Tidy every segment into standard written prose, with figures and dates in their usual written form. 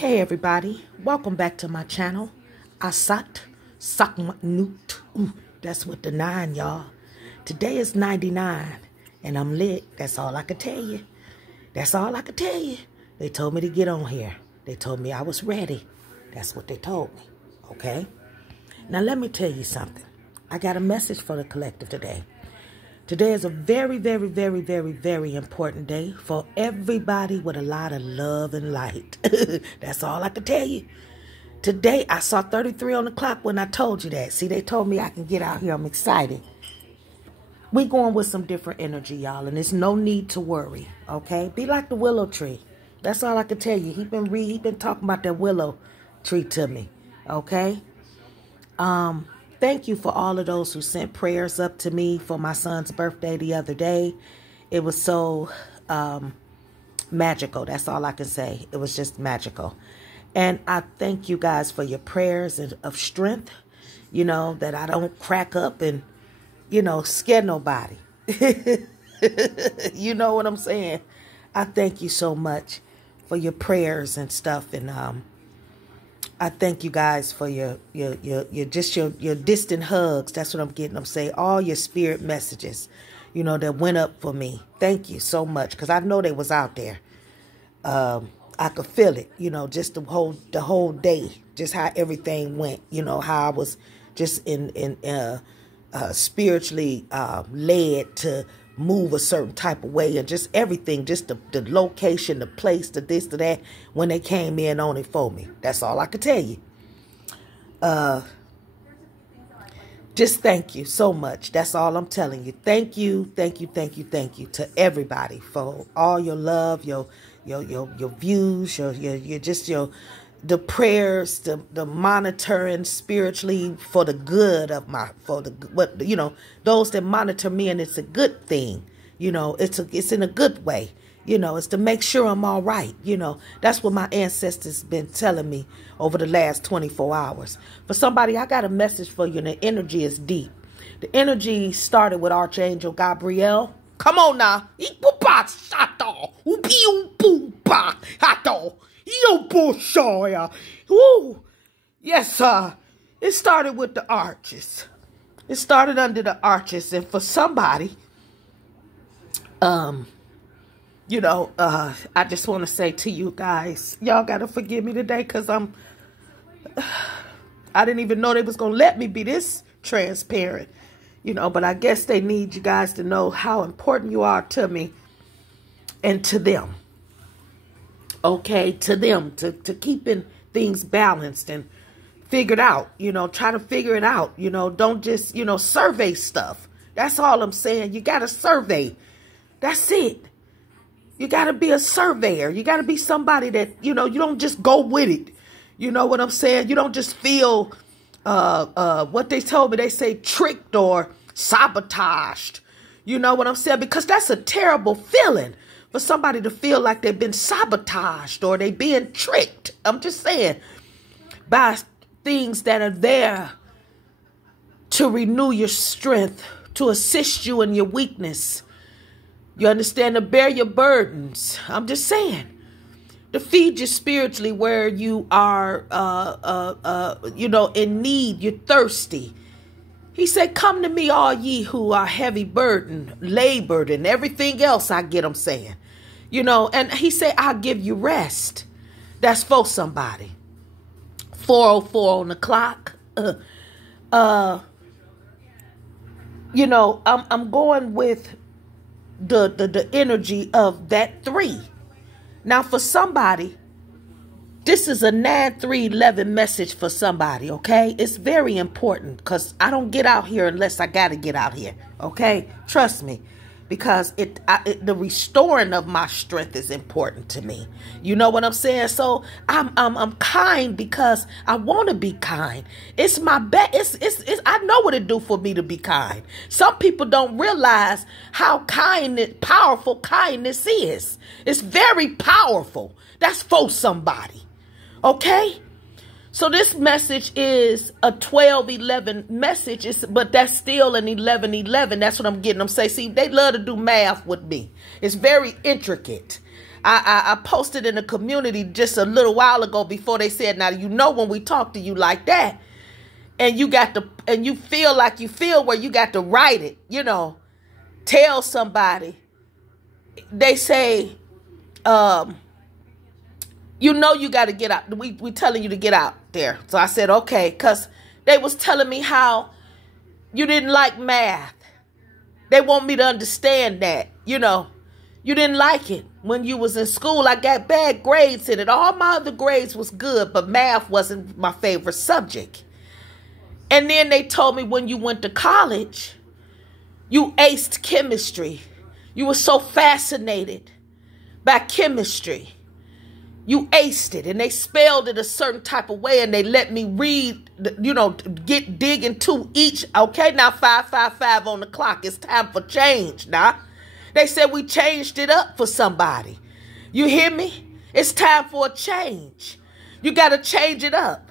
Hey everybody, welcome back to my channel. Asat Sakmanut. That's with the 9, y'all. Today is 99 and I'm lit. That's all I can tell you. That's all I can tell you. They told me to get on here. They told me I was ready. That's what they told me. Okay? Now let me tell you something. I got a message for the collective today. Today is a very, very, very, very, very important day for everybody with a lot of love and light. That's all I can tell you. Today, I saw 33 on the clock when I told you that. See, they told me I can get out here. I'm excited. We going with some different energy, y'all, and there's no need to worry, okay? Be like the willow tree. That's all I can tell you. He been talking about that willow tree to me, okay? Thank you for all of those who sent prayers up to me for my son's birthday the other day. It was so magical. That's all I can say. It was just magical. And I thank you guys for your prayers of strength, you know, that I don't crack up and, you know, scare nobody. You know what I'm saying? I thank you so much for your prayers and stuff. And I thank you guys for your distant hugs. That's what I'm getting. I'm saying all your spirit messages, you know, that went up for me. Thank you so much, because I know they was out there. I could feel it, you know, just the whole day, just how everything went. You know, how I was just spiritually led to move a certain type of way, and just everything, just the location, the place, the this, the that, when they came in on it for me. That's all I could tell you. Just thank you so much. That's all I'm telling you. Thank you, thank you, thank you, thank you to everybody for all your love, your views, the prayers, the monitoring spiritually for the good of those that monitor me, and it's a good thing, you know, it's in a good way, you know, it's to make sure I'm all right, you know. That's what my ancestors been telling me over the last 24 hours. For somebody, I got a message for you, and the energy is deep. The energy started with Archangel Gabriel. Come on now. Yes, sir. It started with the arches. It started under the arches. And for somebody, you know, I just want to say to you guys, y'all got to forgive me today, because I didn't even know they was going to let me be this transparent, you know, but I guess they need you guys to know how important you are to me and to them. Okay, to them, to keeping things balanced and figured out, you know, try to figure it out, you know, don't just, you know, survey stuff. That's all I'm saying. You got to survey. That's it. You got to be a surveyor. You got to be somebody that, you know, you don't just go with it. You know what I'm saying? You don't just feel what they told me. They say tricked or sabotaged. You know what I'm saying? Because that's a terrible feeling, for somebody to feel like they've been sabotaged or they being tricked. I'm just saying, by things that are there to renew your strength, to assist you in your weakness. You understand? To bear your burdens. I'm just saying, to feed you spiritually where you are, you know, in need. You're thirsty. He said, come to me, all ye who are heavy burdened, labored, and everything else I get them saying. You know, and he said, I'll give you rest. That's for somebody. 4:04 on the clock. You know, I'm going with the energy of that 3. Now, for somebody, this is a 9-3-11 message for somebody, okay? It's very important, because I don't get out here unless I got to get out here, okay? Trust me, because the restoring of my strength is important to me. You know what I'm saying? So I'm kind because I want to be kind. It's my best. I know what it do for me to be kind. Some people don't realize how powerful kindness is. It's very powerful. That's for somebody. Okay? So this message is a 12-11 message, but that's still an 11-11. That's what I'm getting them say. See, they love to do math with me. It's very intricate. I posted in the community just a little while ago before they said, now, you know, when we talk to you like that and you feel like you feel where you got to write it, you know, tell somebody, they say, you know, you got to get out. We telling you to get out there. So I said, okay, because they was telling me how you didn't like math. They want me to understand that, you know, you didn't like it when you was in school. I got bad grades in it. All my other grades was good, but math wasn't my favorite subject. And then they told me when you went to college, you aced chemistry. You were so fascinated by chemistry. You aced it, and they spelled it a certain type of way, and they let me read, you know, dig into each. Okay, now 555 on the clock. It's time for change now. They said we changed it up for somebody. You hear me? It's time for a change. You got to change it up.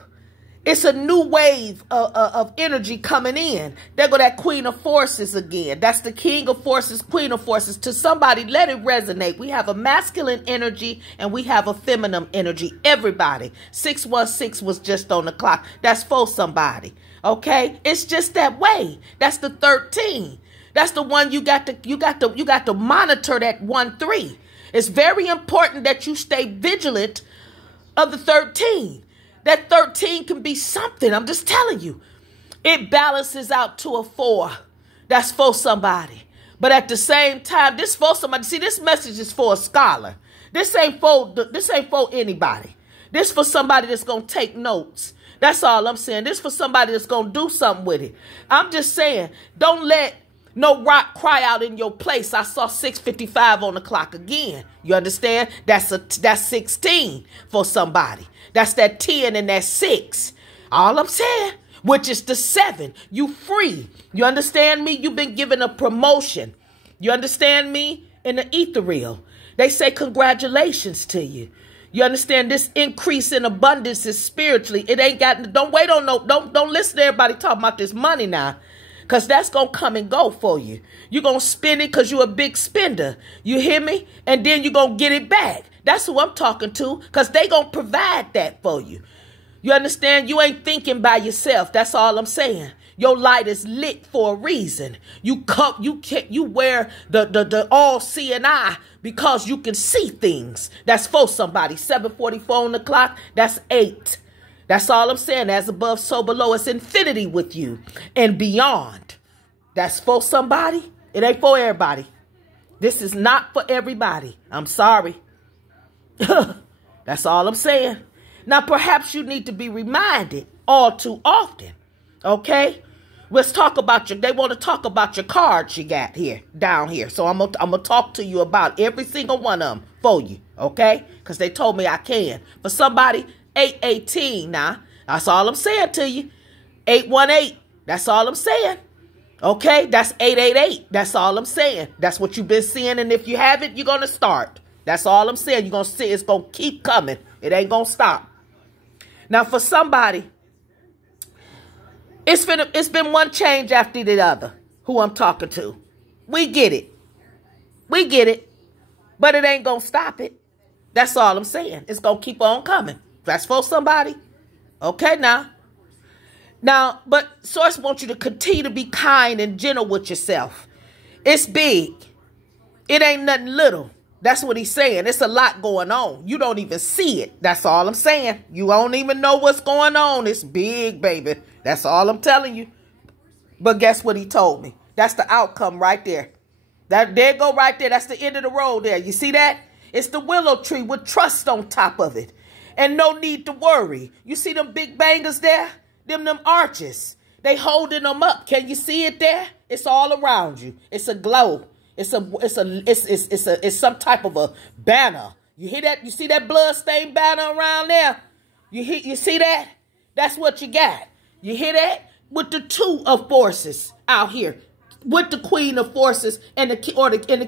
It's a new wave of energy coming in. There go that Queen of Forces again. That's the King of Forces, Queen of Forces. To somebody, let it resonate. We have a masculine energy and we have a feminine energy. Everybody. 616 was just on the clock. That's for somebody. Okay? It's just that way. That's the 13. That's the one you got to monitor, that 1-3. It's very important that you stay vigilant of the 13. That 13 can be something. I'm just telling you. It balances out to a 4. That's for somebody. But at the same time, this for somebody. See, this message is for a scholar. This ain't for anybody. This for somebody that's going to take notes. That's all I'm saying. This for somebody that's going to do something with it. I'm just saying, don't let no rock cry out in your place. I saw 6:55 on the clock again. You understand? That's 16 for somebody. That's that 10 and that 6. All I'm saying, which is the 7. You free. You understand me? You've been given a promotion. You understand me? In the ethereal. They say congratulations to you. You understand? This increase in abundance is spiritually. It ain't got, don't wait on no, don't listen to everybody talking about this money now. Because that's going to come and go for you. You're going to spend it because you're a big spender. You hear me? And then you're going to get it back. That's who I'm talking to, because they going to provide that for you. You understand? You ain't thinking by yourself. That's all I'm saying. Your light is lit for a reason. You wear the all-seeing eye because you can see things. That's for somebody. 7:44 on the clock. That's 8. That's all I'm saying. As above, so below. It's infinity with you and beyond. That's for somebody. It ain't for everybody. This is not for everybody. I'm sorry. That's all I'm saying. Now, perhaps you need to be reminded all too often. Okay? Let's talk about they want to talk about your cards you got here, down here. So I'm gonna talk to you about every single one of them for you. Okay? Because they told me I can. For somebody, 818 now. That's all I'm saying to you. 818. That's all I'm saying. Okay? That's 888. That's all I'm saying. That's what you've been seeing. And if you haven't, you're going to start. That's all I'm saying. You're going to see it's going to keep coming. It ain't going to stop. Now, for somebody, it's been one change after the other who I'm talking to. We get it. We get it. But it ain't going to stop it. That's all I'm saying. It's going to keep on coming. That's for somebody. Okay, now. Now, but Source wants you to continue to be kind and gentle with yourself. It's big. It ain't nothing little. That's what he's saying. It's a lot going on. You don't even see it. That's all I'm saying. You don't even know what's going on. It's big, baby. That's all I'm telling you. But guess what he told me? That's the outcome right there. There go right there. That's the end of the road there. You see that? It's the willow tree with trust on top of it. And no need to worry. You see them big bangers there? Them arches. They holding them up. Can you see it there? It's all around you. It's a glow. It's some type of a banner. You hear that? You see that blood-stained banner around there? You see that? That's what you got. You hear that? With the 2 of forces out here. With the Queen of Forces and the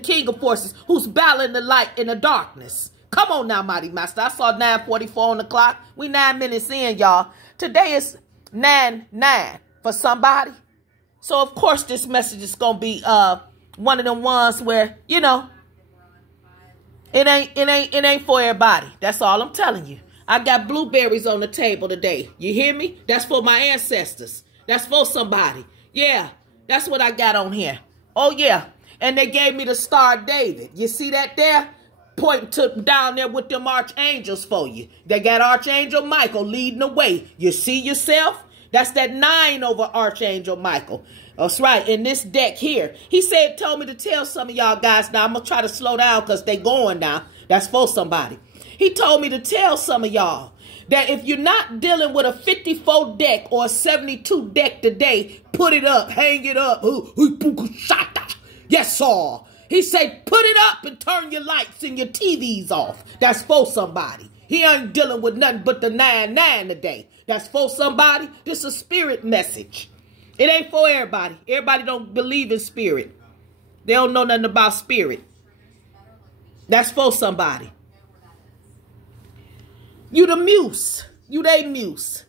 King of Forces, who's battling the light in the darkness. Come on now, Mighty Master. I saw 9:44 on the clock. We 9 minutes in, y'all. Today is 9:09 for somebody. So, of course, this message is going to be one of them ones where, you know, It ain't for everybody. That's all I'm telling you. I got blueberries on the table today. You hear me? That's for my ancestors. That's for somebody. Yeah, that's what I got on here. Oh, yeah. And they gave me the Star of David. You see that there? Pointing to down there with them archangels for you. They got Archangel Michael leading the way. You see yourself? That's that 9 over Archangel Michael. That's right. In this deck here. He told me to tell some of y'all guys now. I'm going to try to slow down because they going now. That's for somebody. He told me to tell some of y'all that if you're not dealing with a 54 deck or a 72 deck today, put it up, hang it up. Yes, sir. He said, put it up and turn your lights and your TVs off. That's for somebody. He ain't dealing with nothing but the 9-9 today. That's for somebody. This is a spirit message. It ain't for everybody. Everybody don't believe in spirit. They don't know nothing about spirit. That's for somebody. You the muse. You they muse.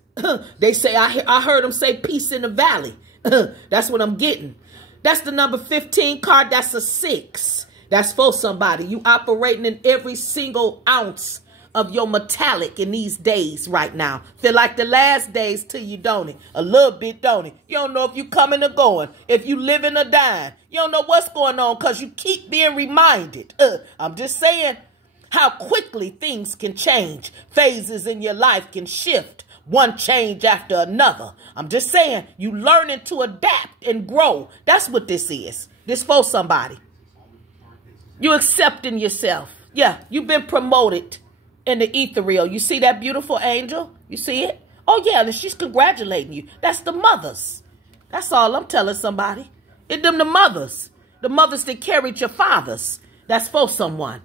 They say, I heard them say peace in the valley. That's what I'm getting. That's the number 15 card. That's a 6. That's for somebody. You operating in every single ounce of your metallic in these days right now. Feel like the last days to you, don't it? A little bit, don't it? You don't know if you coming or going. If you living or dying. You don't know what's going on because you keep being reminded. I'm just saying how quickly things can change. Phases in your life can shift. One change after another. I'm just saying, you learning to adapt and grow. That's what this is. This for somebody. You accepting yourself. Yeah, you've been promoted in the ethereal. You see that beautiful angel? You see it? Oh, yeah, and she's congratulating you. That's the mothers. That's all I'm telling somebody. It's them the mothers. The mothers that carried your fathers. That's for someone.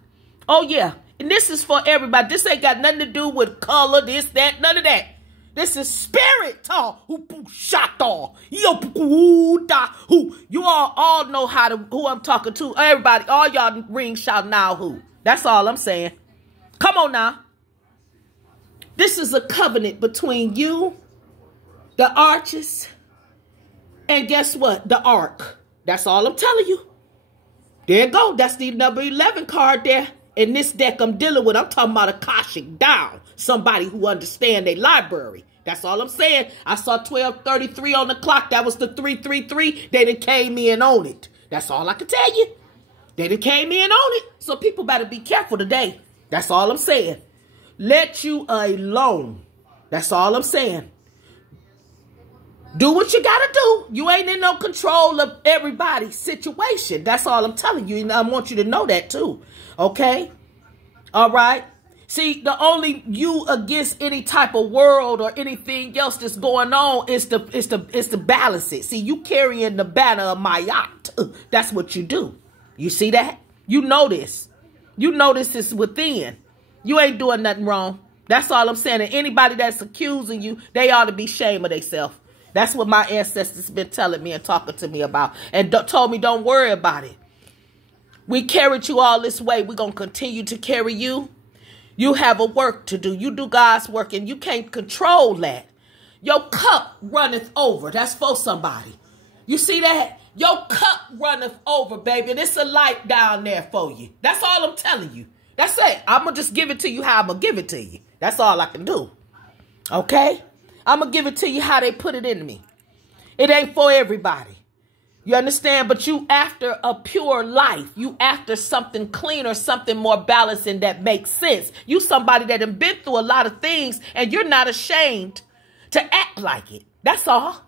Oh, yeah. And this is for everybody. This ain't got nothing to do with color, this, that, none of that. This is spirit talk. You all know who I'm talking to. Everybody, all y'all ring shout now who. That's all I'm saying. Come on now. This is a covenant between you, the arches, and guess what? The ark. That's all I'm telling you. There you go. That's the number 11 card there. In this deck I'm dealing with, I'm talking about a Akashic down. Somebody who understand their library. That's all I'm saying. I saw 12:33 on the clock. That was the 333. They done came in on it. That's all I can tell you. They done came in on it. So people better be careful today. That's all I'm saying. Let you alone. That's all I'm saying. Do what you got to do. You ain't in no control of everybody's situation. That's all I'm telling you. And I want you to know that too. Okay? All right? See, the only you against any type of world or anything else that's going on is to balance it. See, you carrying the banner of Mayat. That's what you do. You see that? You know this. You know this is within. You ain't doing nothing wrong. That's all I'm saying. And anybody that's accusing you, they ought to be ashamed of themselves. That's what my ancestors been telling me and talking to me about. And told me don't worry about it. We carried you all this way. We're going to continue to carry you. You have a work to do. You do God's work and you can't control that. Your cup runneth over. That's for somebody. You see that? Your cup runneth over, baby. And it's a light down there for you. That's all I'm telling you. That's it. I'm going to just give it to you how I'm going to give it to you. That's all I can do. Okay? I'm going to give it to you how they put it in me. It ain't for everybody. You understand? But you after a pure life. You after something cleaner, something more balanced and that makes sense. You somebody that have been through a lot of things and you're not ashamed to act like it. That's all.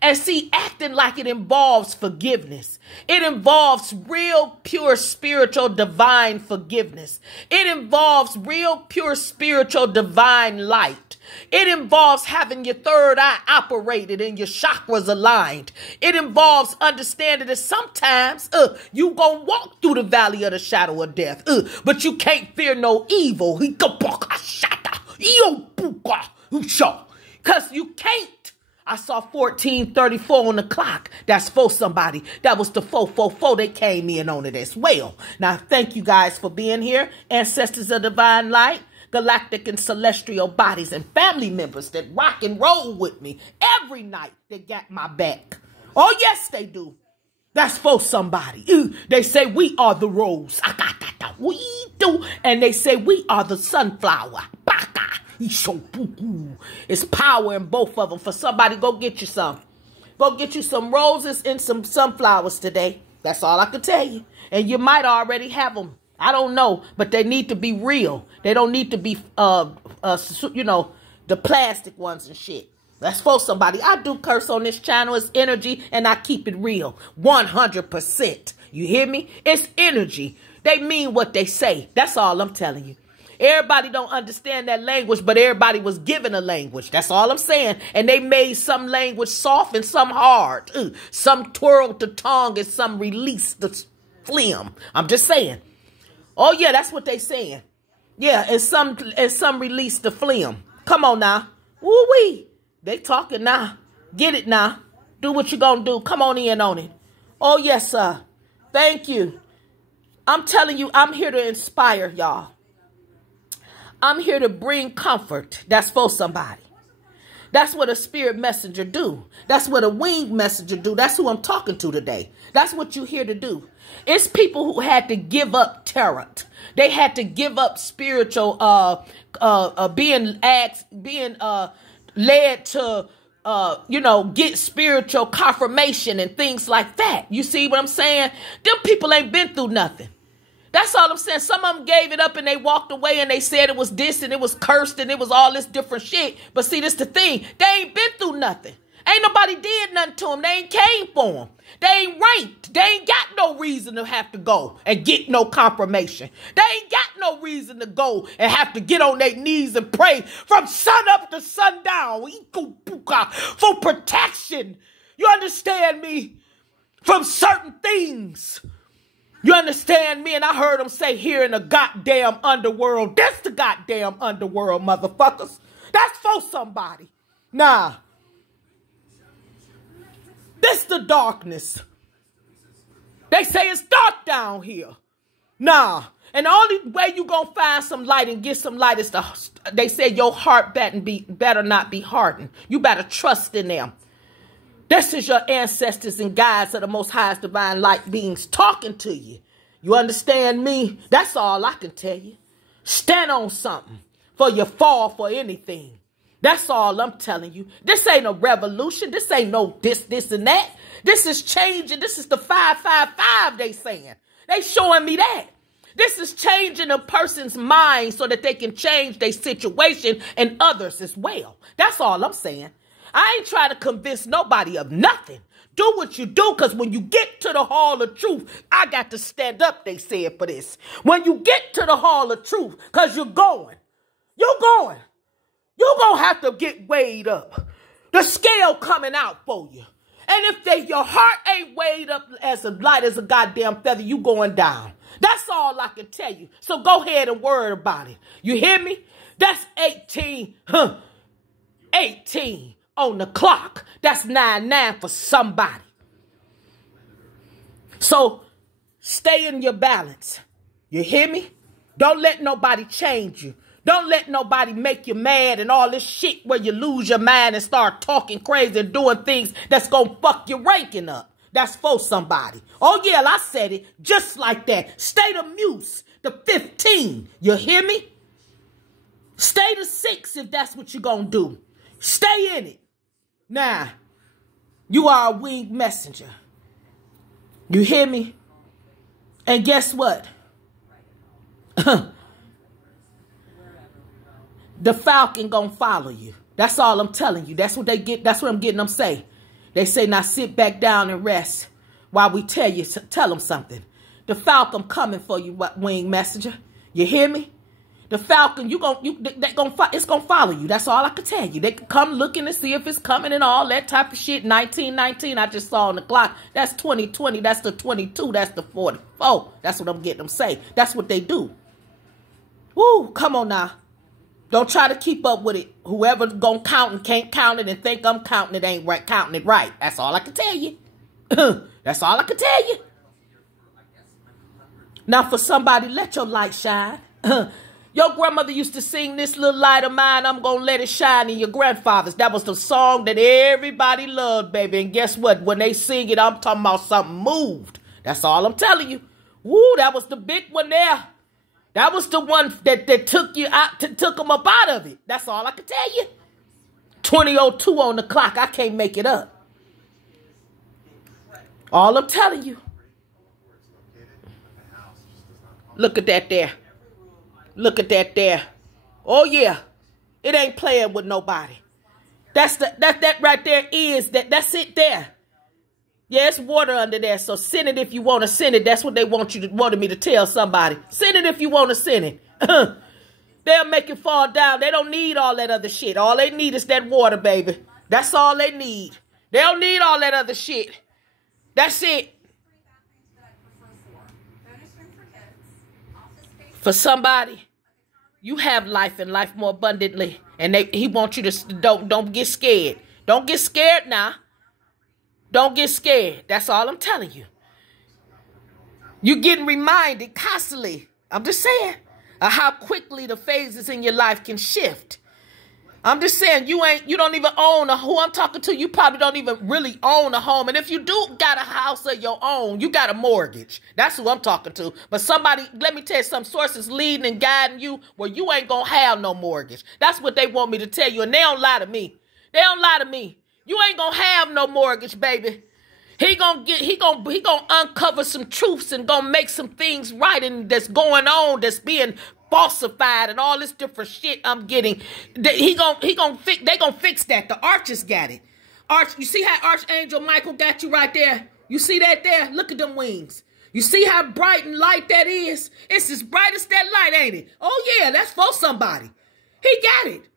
And see, acting like it involves forgiveness. It involves real, pure, spiritual, divine forgiveness. It involves real, pure, spiritual, divine light. It involves having your third eye operated and your chakras aligned. It involves understanding that sometimes you gonna walk through the valley of the shadow of death, but you can't fear no evil. Because you can't. I saw 14:34 on the clock. That's for somebody. That was the 444. They came in on it as well. Now, thank you guys for being here. Ancestors of divine light, galactic and celestial bodies, and family members that rock and roll with me every night. They got my back. Oh, yes, they do. That's for somebody. They say we are the rose. We do. And they say we are the sunflower. It's power in both of them. For somebody, go get you some. Go get you some roses and some sunflowers today. That's all I can tell you. And you might already have them. I don't know. But they need to be real. They don't need to be, the plastic ones and shit. That's for somebody. I do curse on this channel. It's energy, and I keep it real. 100%. You hear me? It's energy. They mean what they say. That's all I'm telling you. Everybody don't understand that language, but everybody was given a language. That's all I'm saying. And they made some language soft and some hard. Some twirled the tongue and some released the phlegm. I'm just saying. Oh, yeah, that's what they saying. Yeah, and some released the phlegm. Come on now. Woo-wee. They talking now. Get it now. Do what you gonna do. Come on in on it. Oh, yes, sir. Thank you. I'm telling you, I'm here to inspire y'all. I'm here to bring comfort. That's for somebody. That's what a spirit messenger do. That's what a winged messenger do. That's who I'm talking to today. That's what you're here to do. It's people who had to give up tarot. They had to give up spiritual, being led to, get spiritual confirmation and things like that. You see what I'm saying? Them people ain't been through nothing. That's all I'm saying. Some of them gave it up and they walked away and they said it was this and it was cursed and it was all this different shit. But see, this the thing. They ain't been through nothing. Ain't nobody did nothing to them. They ain't came for them. They ain't ranked. They ain't got no reason to have to go and get no confirmation. They ain't got no reason to go and have to get on their knees and pray from sun up to sundown for protection. You understand me? From certain things. You understand me? And I heard them say here in the goddamn underworld. That's the goddamn underworld, motherfuckers. That's for somebody. Nah. This the darkness. They say it's dark down here. Nah. And the only way you gonna find some light and get some light is they say your heart better not be hardened. You better trust in them. This is your ancestors and guides of the Most High's divine light beings talking to you. You understand me? That's all I can tell you. Stand on something for you fall for anything. That's all I'm telling you. This ain't a revolution. This ain't no this, and that. This is changing. This is the 555 they saying. They showing me that. This is changing a person's mind so that they can change their situation and others as well. That's all I'm saying. I ain't trying to convince nobody of nothing. Do what you do, because when you get to the hall of truth, I got to stand up, they said, for this. When you get to the hall of truth, because you're going. You're going to have to get weighed up. The scale coming out for you. And if your heart ain't weighed up as light as a goddamn feather, you going down. That's all I can tell you. So go ahead and worry about it. You hear me? That's 18. 18 on the clock. That's 9-9 for somebody. So stay in your balance. You hear me? Don't let nobody change you. Don't let nobody make you mad and all this shit where you lose your mind and start talking crazy and doing things that's going to fuck your ranking up. That's for somebody. Oh, yeah, I said it just like that. Stay the muse, the 15. You hear me? Stay the 6 if that's what you're going to do. Stay in it. Now, you are a winged messenger. You hear me? And guess what? The falcon gonna follow you. That's all I'm telling you. That's what they get. That's what I'm getting them say. They say, now sit back down and rest while we tell them something. The falcon coming for you, winged messenger. You hear me? The falcon, it's gonna follow you. That's all I can tell you. They can come looking to see if it's coming and all that type of shit. 1919, I just saw on the clock. That's 2020. That's the 22. That's the 44. That's what I'm getting them say. That's what they do. Woo, come on now. Don't try to keep up with it. Whoever gonna count and can't count it and think I'm counting it ain't right, counting it right. That's all I can tell you. That's all I can tell you. Now for somebody, let your light shine. Your grandmother used to sing this little light of mine, I'm going to let it shine in your grandfather's. That was the song that everybody loved, baby. And guess what? When they sing it, I'm talking about something moved. That's all I'm telling you. Woo, that was the big one there. That was the one that took you out, took them up out of it. That's all I can tell you. 20:02 on the clock. I can't make it up. All I'm telling you. Look at that there. Look at that there. Oh yeah. It ain't playing with nobody. That right there is that's it there. Yeah, it's water under there. So send it if you want to send it. That's what they wanted me to tell somebody. Send it if you want to send it. They'll make it fall down. They don't need all that other shit. All they need is that water, baby. That's all they need. They don't need all that other shit. That's it. For somebody, you have life and life more abundantly. And he wants you to don't get scared. Don't get scared now. Don't get scared. That's all I'm telling you. You're getting reminded constantly. I'm just saying of how quickly the phases in your life can shift. I'm just saying you don't even own who I'm talking to. You probably don't even really own a home. And if you do got a house of your own, you got a mortgage. That's who I'm talking to. But somebody, let me tell you, some sources leading and guiding you where you ain't going to have no mortgage. That's what they want me to tell you. And they don't lie to me. They don't lie to me. You ain't going to have no mortgage, baby. He gonna uncover some truths and gonna make some things right and that's going on, that's being falsified and all this different shit I'm getting. They gonna fix that. The archers got it. You see how Archangel Michael got you right there? You see that there? Look at them wings. You see how bright and light that is? It's as bright as that light, ain't it? Oh yeah, that's for somebody. He got it.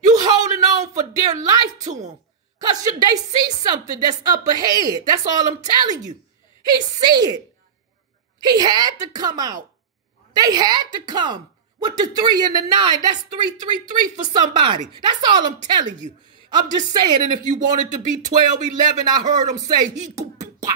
You holding on for dear life to him. Because they see something that's up ahead. That's all I'm telling you. He see it. He had to come out. They had to come with the 3 and the 9. That's 333 for somebody. That's all I'm telling you. I'm just saying, and if you want it to be 1211, I heard him say, Iku, puka,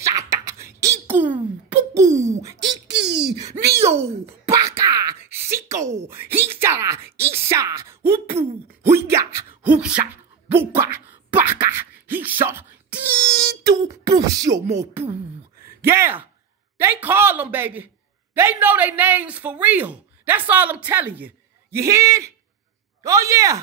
shata, Iku, puku, Iki, Neo, Baka, Shiko, Hisha, Isha, Upu, Huiga, Husha, Buka, Baka, Hisha, Titu, Pushio, Mopu. Yeah, they call them, baby. They know their names for real. That's all I'm telling you. You hear it? Oh, yeah.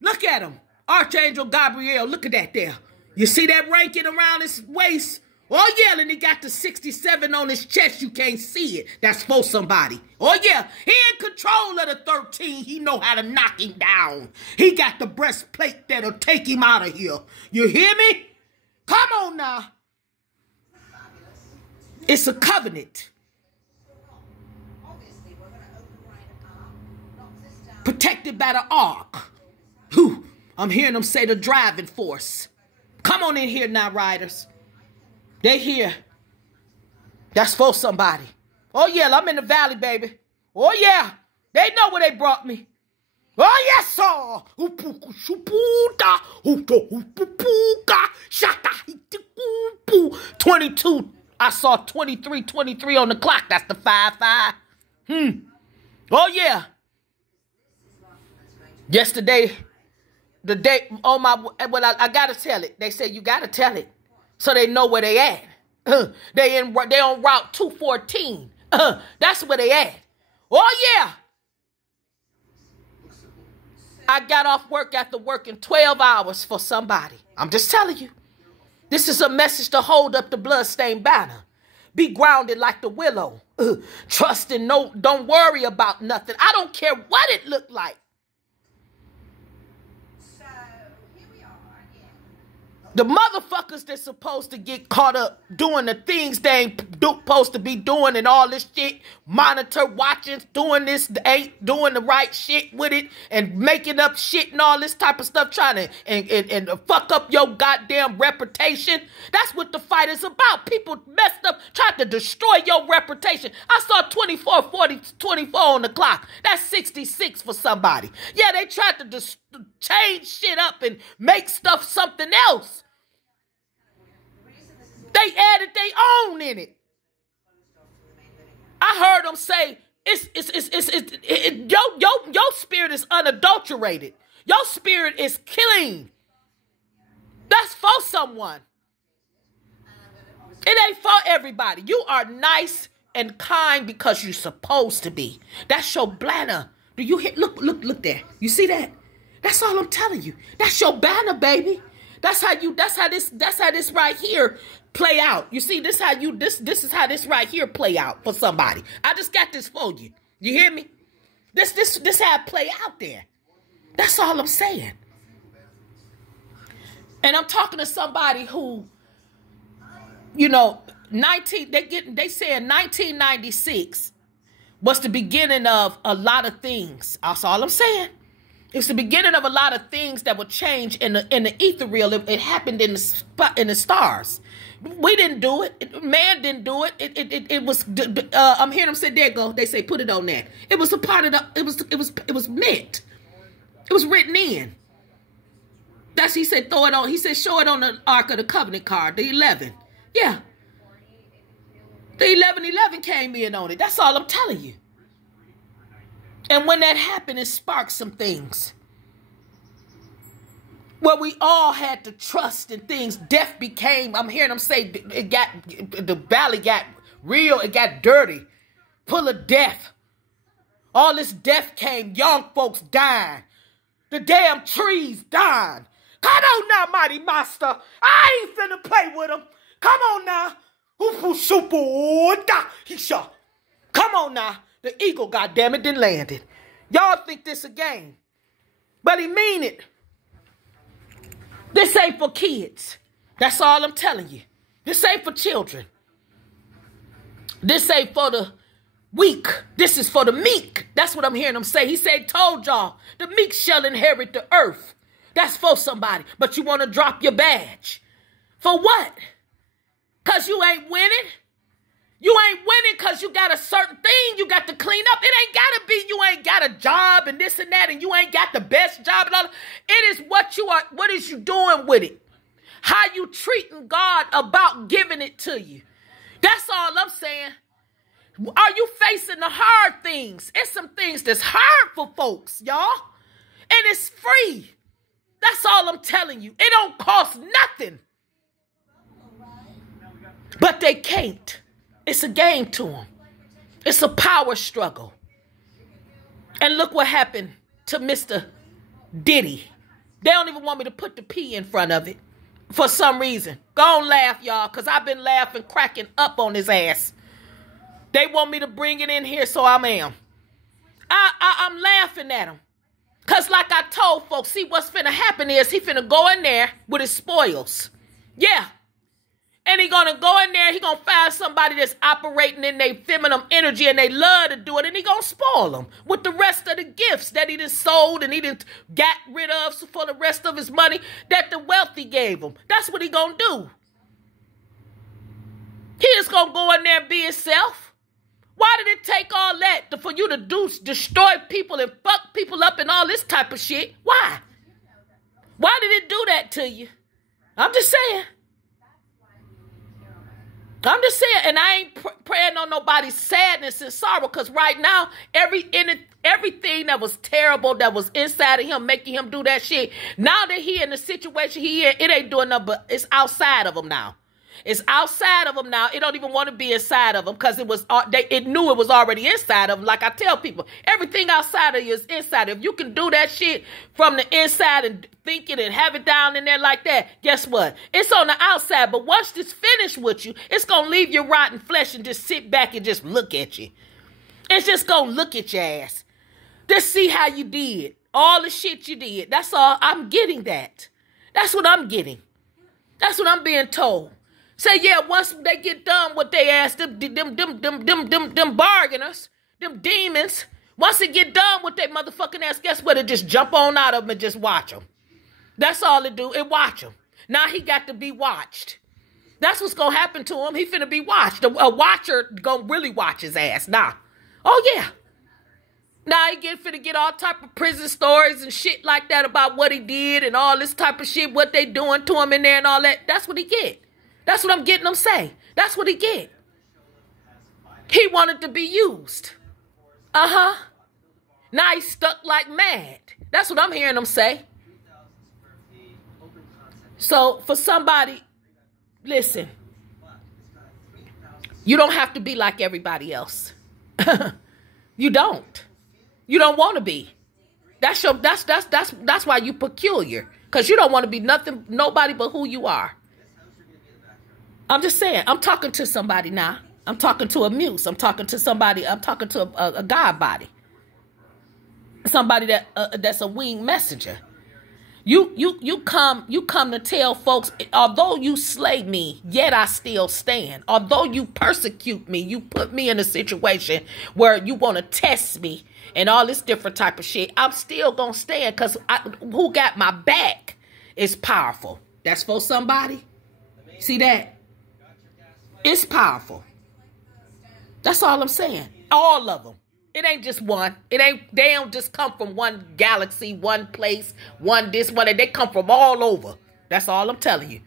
Look at him. Archangel Gabriel. Look at that there. You see that ranking around his waist? Oh, yeah. And he got the 67 on his chest. You can't see it. That's for somebody. Oh, yeah. He in control of the 13. He know how to knock him down. He got the breastplate that'll take him out of here. You hear me? Come on now. It's a covenant. Protected by the ark. Whew. I'm hearing them say the driving force. Come on in here now, riders. They here. That's for somebody. Oh, yeah, I'm in the valley, baby. Oh, yeah. They know where they brought me. Oh, yes, sir. 22. I saw 23 on the clock. That's the 5-5. Oh, yeah. Yesterday, the day, oh my, well, I got to tell it. They said, you got to tell it so they know where they at. They on Route 214. That's where they at. Oh, yeah. I got off work after working 12 hours for somebody. I'm just telling you. This is a message to hold up the bloodstained banner. Be grounded like the willow. Trust and don't worry about nothing. I don't care what it looked like. The motherfuckers that's supposed to get caught up doing the things they ain't supposed to be doing and all this shit, monitor, watching, doing this, ain't doing the right shit with it and making up shit and all this type of stuff, trying to and fuck up your goddamn reputation. That's what the fight is about. People messed up, tried to destroy your reputation. I saw 24 on the clock. That's 66 for somebody. Yeah, they tried to change shit up and make stuff something else. They added their own in it. I heard them say, Your spirit is unadulterated. Your spirit is clean. That's for someone. It ain't for everybody. You are nice and kind because you're supposed to be. That's your banner. Do you hear? Look there. You see that? That's all I'm telling you. That's your banner, baby. That's how this right here play out. You see, this is how this right here play out for somebody. I just got this for you. You hear me? This how it play out there. That's all I'm saying. And I'm talking to somebody who, you know, they saying 1996 was the beginning of a lot of things. That's all I'm saying. It's the beginning of a lot of things that would change in the ethereal. It happened in the stars. We didn't do it. Man didn't do it. It was. I'm hearing them say, "There you go." They say, "Put it on that." It was a part of the. It was meant. It was written in. That's he said. Throw it on. He said, "Show it on the Ark of the Covenant card, the 11." Yeah. The 11 came in on it. That's all I'm telling you. And when that happened, it sparked some things. Well, we all had to trust in things. Death became, I'm hearing them say, the valley got real, it got dirty, full of death. All this death came, young folks dying. The damn trees dying. Come on now, mighty master. I ain't finna play with them. Come on now. Come on now. The eagle, goddammit, done landed. Y'all think this a game. But he mean it. This ain't for kids. That's all I'm telling you. This ain't for children. This ain't for the weak. This is for the meek. That's what I'm hearing him say. He said, told y'all, the meek shall inherit the earth. That's for somebody. But you want to drop your badge. For what? Because you ain't winning? You ain't winning because you got a certain thing you got to clean up. It ain't got to be you ain't got a job and this and that and you ain't got the best job and all. It is what you are. What is you doing with it? How you treating God about giving it to you? That's all I'm saying. Are you facing the hard things? It's some things that's hard for folks, y'all. And it's free. That's all I'm telling you. It don't cost nothing. But they can't. It's a game to them. It's a power struggle. And look what happened to Mr. Diddy. They don't even want me to put the P in front of it for some reason. Go on, laugh, y'all, because I've been laughing, cracking up on his ass. They want me to bring it in here, so I am. I'm laughing at him. Because like I told folks, see, what's finna happen is he finna go in there with his spoils. Yeah. And he gonna go in there, he gonna find somebody that's operating in their feminine energy and they love to do it, and he gonna spoil them with the rest of the gifts that he done sold and he done got rid of for the rest of his money that the wealthy gave him. That's what he gonna do. He just gonna go in there and be himself. Why did it take all that for you to destroy people and fuck people up and all this type of shit? Why? Why did it do that to you? I'm just saying. I'm just saying, and I ain't praying on nobody's sadness and sorrow, because right now, everything that was terrible that was inside of him, making him do that shit, now that he in the situation he in, it ain't doing nothing, but it's outside of him now. It's outside of him now. It don't even want to be inside of him because it knew it was already inside of him. Like I tell people, everything outside of you is inside. If you can do that shit from the inside and think it and have it down in there like that, guess what? It's on the outside. But once it's finished with you, it's going to leave your rotten flesh and just sit back and just look at you. It's just going to look at your ass. Just see how you did. All the shit you did. That's all. I'm getting that. That's what I'm getting. That's what I'm being told. Say, yeah, once they get done with their ass, them bargainers, them demons, once they get done with their motherfucking ass, guess what? It just jump on out of them and just watch them. That's all it do. It watch them. Now he got to be watched. That's what's going to happen to him. He finna be watched. A watcher going to really watch his ass now. Oh, yeah. Now he finna get all type of prison stories and shit like that about what he did and all this type of shit, what they doing to him in there and all that. That's what he get. That's what I'm getting them say. That's what he get. He wanted to be used. Uh-huh. Now he's stuck like mad. That's what I'm hearing them say. So for somebody, listen, you don't have to be like everybody else. You don't. You don't want to be. That's why you peculiar. Because you don't want to be nobody but who you are. I'm just saying, I'm talking to somebody now. I'm talking to a muse. I'm talking to somebody. I'm talking to a God body. Somebody that's a winged messenger. You come to tell folks, although you slay me, yet I still stand. Although you persecute me, you put me in a situation where you want to test me and all this different type of shit, I'm still going to stand because who got my back is powerful. That's for somebody. See that? It's powerful. That's all I'm saying. All of them. It ain't just one. They don't just come from one galaxy, one place, one this, one that. They come from all over. That's all I'm telling you.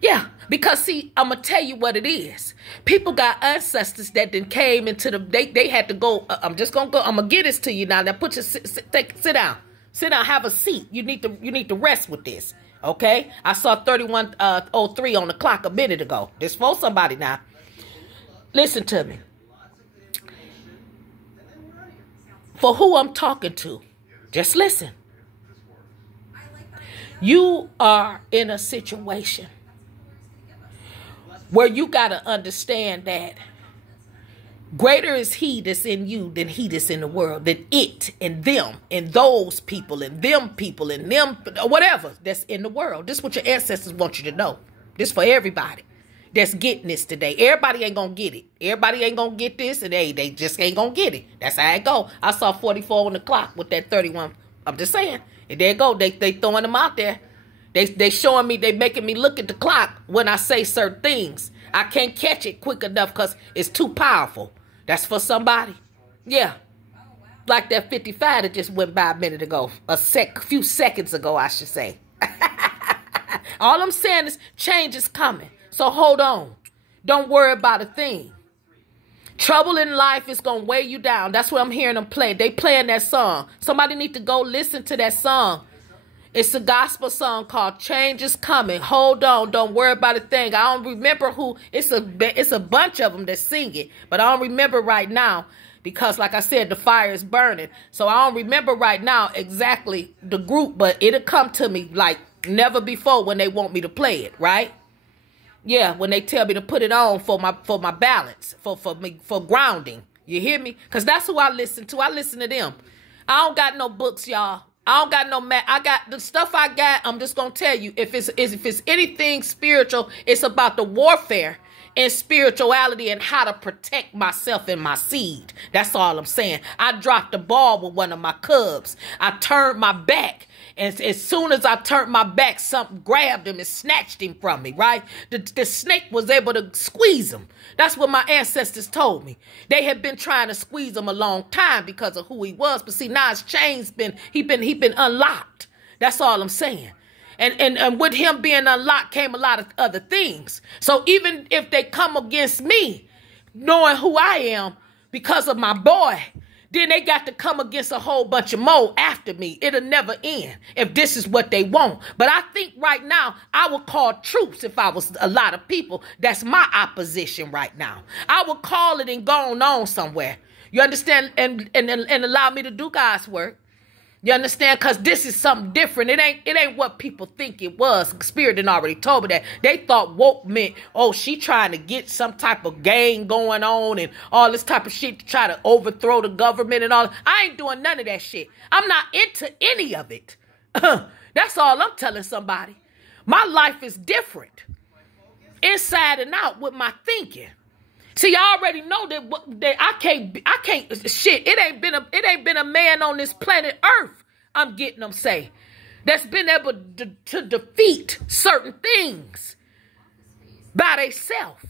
Yeah, because see, I'm going to tell you what it is. People got ancestors that then came into they had to go. I'm just going to go. I'm going to get this to you now. Now put your, sit down. Sit down, have a seat. You need to rest with this. Okay? I saw 31:03 on the clock a minute ago. This for somebody now. Listen to me. For who I'm talking to, just listen. You are in a situation where you got to understand that greater is he that's in you than he that's in the world, than it and them and those people and them, whatever that's in the world. This is what your ancestors want you to know. This for everybody that's getting this today. Everybody ain't gonna get it. Everybody ain't gonna get this, and they just ain't gonna get it. That's how it go. I saw 44 on the clock with that 31. I'm just saying. And there it go. They throwing them out there. They showing me, they making me look at the clock when I say certain things. I can't catch it quick enough because it's too powerful. That's for somebody. Yeah. Like that 55 that just went by a minute ago. Few seconds ago, I should say. All I'm saying is change is coming. So hold on. Don't worry about a thing. Trouble in life is going to weigh you down. That's what I'm hearing them play. They playing that song. Somebody need to go listen to that song. It's a gospel song called Change is Coming. Hold on. Don't worry about a thing. I don't remember who. It's a bunch of them that sing it. But I don't remember right now because, like I said, the fire is burning. So I don't remember right now exactly the group. But it'll come to me like never before when they want me to play it, right? Yeah, when they tell me to put it on for my balance, for grounding. You hear me? Because that's who I listen to. I listen to them. I don't got no books, y'all. I don't got no I got the stuff I got. I'm just gonna tell you, if it's anything spiritual, it's about the warfare and spirituality and how to protect myself and my seed. That's all I'm saying. I dropped the ball with one of my cubs. I turned my back. And as soon as I turned my back, something grabbed him and snatched him from me, right? The snake was able to squeeze him. That's what my ancestors told me. They had been trying to squeeze him a long time because of who he was. But see, now his chains been unlocked. That's all I'm saying. And with him being unlocked came a lot of other things. So even if they come against me, knowing who I am because of my boy, then they got to come against a whole bunch of more after me. It'll never end if this is what they want. But I think right now, I would call troops if I was a lot of people. That's my opposition right now. I would call it and go on somewhere. You understand? And allow me to do God's work. You understand? Because this is something different. It ain't what people think it was. Spirit done already told me that. They thought woke meant, oh, she trying to get some type of gang going on and all this type of shit to try to overthrow the government and all. I ain't doing none of that shit. I'm not into any of it. That's all I'm telling somebody. My life is different. Inside and out with my thinking. See, I already know that I can't shit. It ain't been a man on this planet Earth, I'm getting them say, that's been able to defeat certain things by themselves.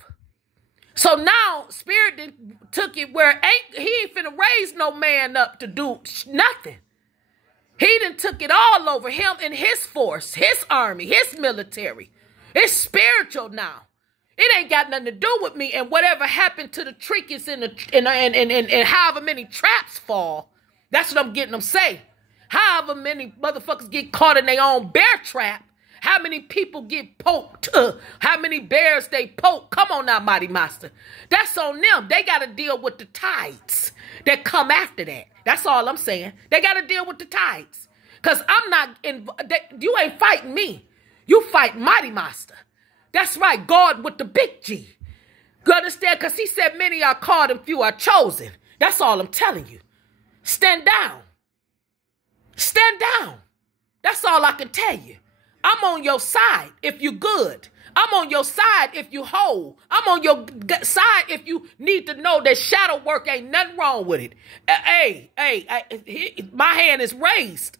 So now Spirit took it where he ain't finna raise no man up to do nothing. He done took it all over him and his force, his army, his military. It's spiritual now. It ain't got nothing to do with me. And whatever happened to the trinkets and however many traps fall, that's what I'm getting them say. However many motherfuckers get caught in their own bear trap, how many people get poked, how many bears they poke. Come on now, Mighty Master. That's on them. They got to deal with the tides that come after that. That's all I'm saying. They got to deal with the tides. Because I'm not, you ain't fighting me. You fight Mighty Master. That's right, God with the big G. You understand? Because he said many are called and few are chosen. That's all I'm telling you. Stand down. Stand down. That's all I can tell you. I'm on your side if you're good. I'm on your side if you whole. I'm on your side if you need to know that shadow work ain't nothing wrong with it. My hand is raised.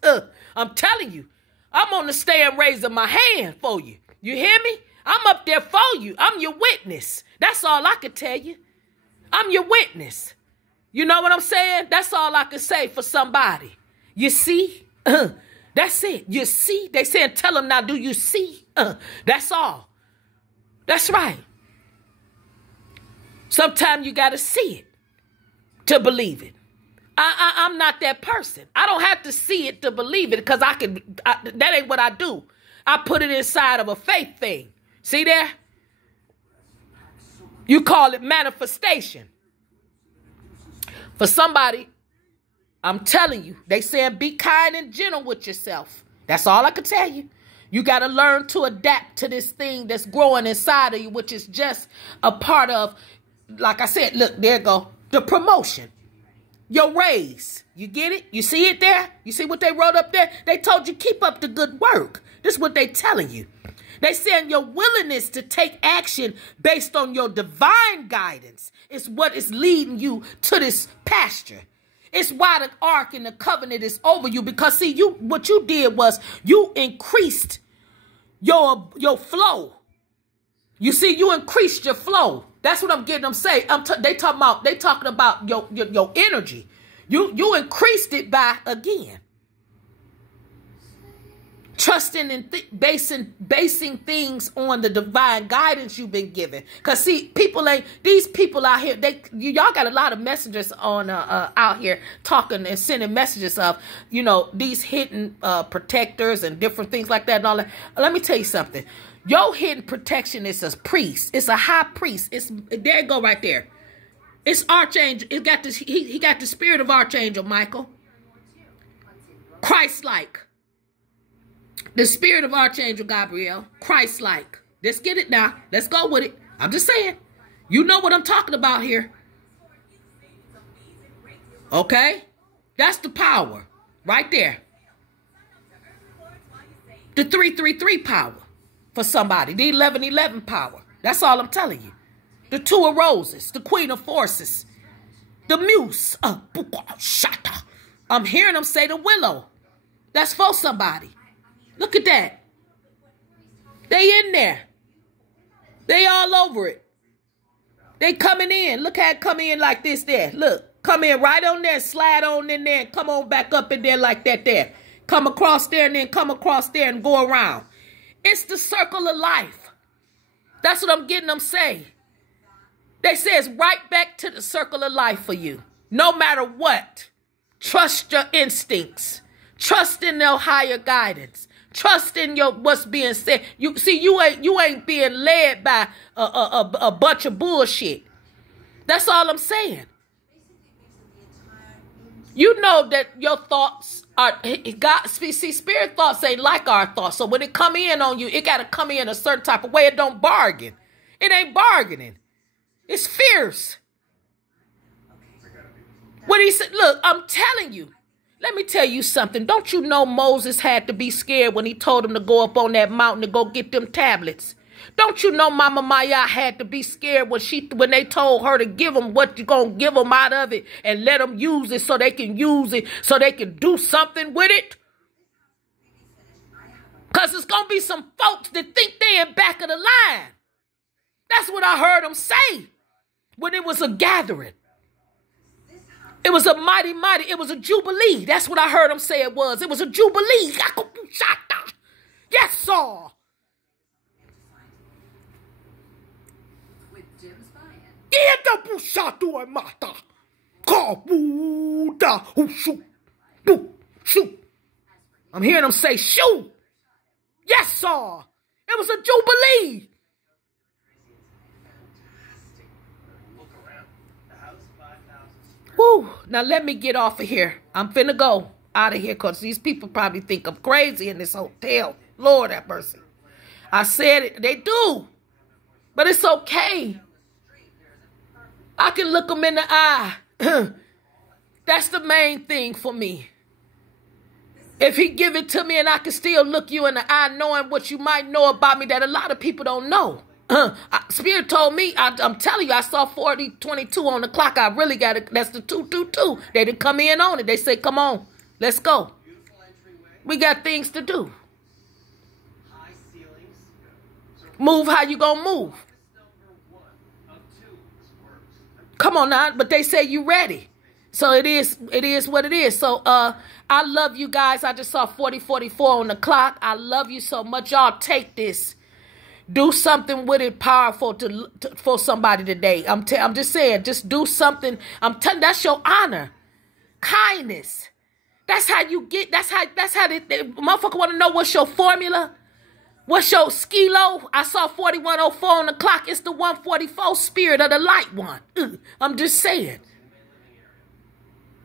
I'm telling you. I'm on the stand raising my hand for you. You hear me? I'm up there for you. I'm your witness. That's all I can tell you. I'm your witness. You know what I'm saying? That's all I can say for somebody. You see? That's it. You see? They saying, tell them now, do you see? That's all. That's right. Sometimes you got to see it to believe it. I'm not that person. I don't have to see it to believe it because that ain't what I do. I put it inside of a faith thing. See there? You call it manifestation. For somebody, I'm telling you, they saying be kind and gentle with yourself. That's all I can tell you. You got to learn to adapt to this thing that's growing inside of you, which is just a part of, like I said, look, there you go, the promotion. Your raise. You get it? You see it there? You see what they wrote up there? They told you keep up the good work. This is what they telling you. They saying your willingness to take action based on your divine guidance is what is leading you to this pasture. It's why the ark and the covenant is over you. Because see, what you did was you increased your flow. You see, you increased your flow. That's what I'm getting them say. They talking about your energy. You increased it by again. Trusting and basing things on the divine guidance you've been given. Because see, these people out here, y'all got a lot of messengers on out here talking and sending messages of, these hidden protectors and different things like that and all that. Let me tell you something. Your hidden protection is a priest. It's a high priest. There you go right there. It's Archangel. It got this. He got the spirit of Archangel Michael. Christ-like. The spirit of Archangel Gabriel. Christ-like. Let's get it now. Let's go with it. I'm just saying. You know what I'm talking about here. Okay? That's the power. Right there. The 333 power. For somebody. The 1111 power. That's all I'm telling you. The Two of Roses. The Queen of Forces. The Muse. I'm hearing them say the Willow. That's for somebody. Look at that. They in there. They all over it. They coming in. Look how it come in like this there. Look. Come in right on there. Slide on in there. And come on back up in there like that there. Come across there and then come across there and go around. It's the circle of life. That's what I'm getting them say. They say it's right back to the circle of life for you. No matter what. Trust your instincts. Trust in your higher guidance. Trust in what's being said. You ain't being led by a bunch of bullshit. That's all I'm saying. You know that your thoughts are God. See, spirit thoughts ain't like our thoughts. So when it come in on you, it got to come in a certain type of way. It don't bargain. It ain't bargaining. It's fierce. What he said, look, I'm telling you. Let me tell you something. Don't you know Moses had to be scared when he told him to go up on that mountain to go get them tablets? Don't you know Mama Maya had to be scared when they told her to give them what you gonna give them out of it and let them use it so they can use it so they can do something with it? Because there's gonna be some folks that think they in back of the line. That's what I heard them say when it was a gathering. It was a mighty, it was a jubilee. That's what I heard them say it was. It was a jubilee. Yes, sir. Ida busatu e mata. Kabuda. Shoot. Do. Shoot. I'm hearing them say, shoot. Yes, sir. It was a jubilee. Woo. Now let me get off of here. I'm finna go out of here because these people probably think I'm crazy in this hotel. Lord have mercy. I said it. They do. But it's okay. I can look them in the eye. That's the main thing for me. If he give it to me and I can still look you in the eye knowing what you might know about me that a lot of people don't know. Spirit told me, I'm telling you, I saw 40:22 on the clock. I really got it. That's the 222. They didn't come in on it. They said, come on, let's go. We got things to do. Move how you gonna move. Come on now, but they say you ready. So it is what it is. So I love you guys. I just saw 40:44 on the clock. I love you so much. Y'all take this. Do something with it powerful for somebody today. I'm just saying, just do something. I'm telling you, that's your honor. Kindness. That's how you get, that's how the motherfucker want to know what's your formula. What's your skilo? I saw 4104 on the clock. It's the 144 spirit of the light one. I'm just saying.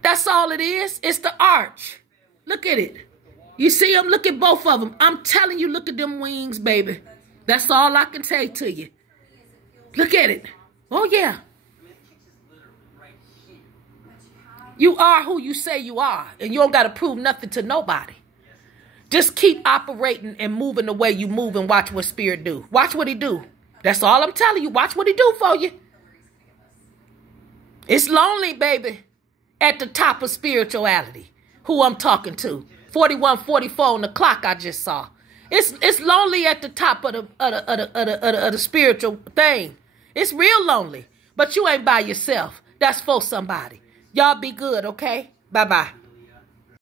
That's all it is. It's the arch. Look at it. You see them? Look at both of them. I'm telling you, look at them wings, baby. That's all I can say to you. Look at it. Oh, yeah. You are who you say you are. And you don't got to prove nothing to nobody. Just keep operating and moving the way you move and watch what Spirit do. Watch what he do. That's all I'm telling you. Watch what he do for you. It's lonely, baby, at the top of spirituality. Who I'm talking to. 41:44 on the clock I just saw. It's lonely at the top of the spiritual thing. It's real lonely. But you ain't by yourself. That's for somebody. Y'all be good, okay? Bye-bye.